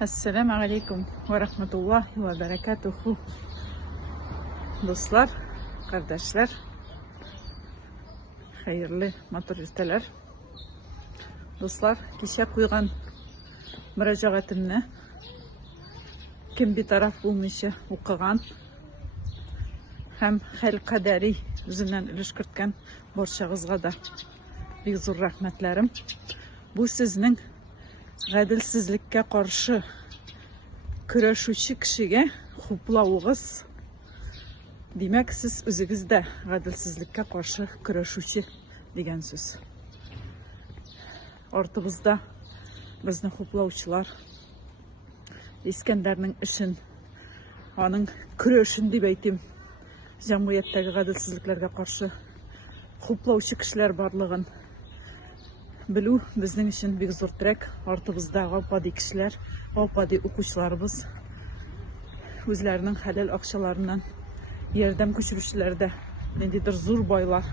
Assalamu alaikum ve rahmetullahi ve berekatuhu. Dostlar, kardeşler, hayırlı matır irteler. Dostlar, kişe koygan müracaatimni kim bir taraf bulmuşu okugan hem hal kaderi üzerinden ilişkirtken borçağızga da bir zor rahmetlerim. Bu sizning gadilsizlikka qarşı kurashuvchi kishiga xuplauğuz. Demek siz o'zingizda gadilsizlikka qarşı kurashuvchi degan so'z. Ortimizda bizni xuplovchilar İskenderning ishin, onun kurashin deb aytayım, jamiyatdagi gadilsizliklarga qarshi xuplovchi kishilar borlig'in bilu bizning için bir zor trek. Ortimizda g'alpadi kishilar, g'alpadi o'quvchilarimiz o'zlarining halal aqshalaridan yordam ko'chirishlarda nendidir zo'r boylar,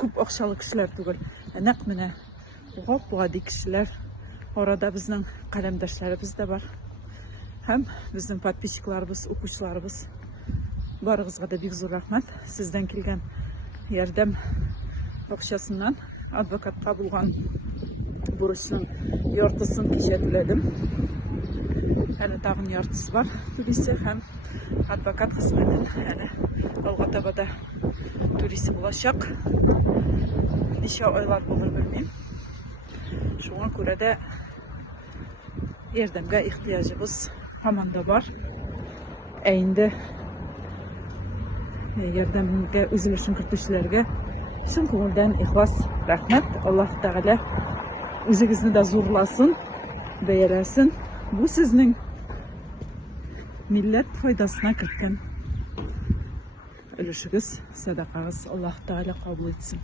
ko'p aqshali kishilar tugul, naq mana g'alpadi kishilar orada bizning qalamdoshlarimiz da bor. Hem bizning podpisчикларыбыз, o'quvchilarimiz barig'izga da bir zo'r rahmat. Sizdan kelgan yordam akşasından advokatga bulgan burçның yartısını keşfetledim. Yani tağın yartısı var. Turisi hem advokat hizmetin yani Algataba'da turisi bulaşacak. Neçe aylar olur bilmeyeyim. Şuna göre de yardımga ihtiyacımız hemen de var. Eğinde yardımga üzülüşün kırtışlarga Şun ko'ngildan ixlos rahmat. Alloh taolo o'zingizni da zo'rlasin, bayarasin. Bu sizning millat foydasına kiritgan ulushingiz, sadaqangiz. Alloh taolo qabul etsin.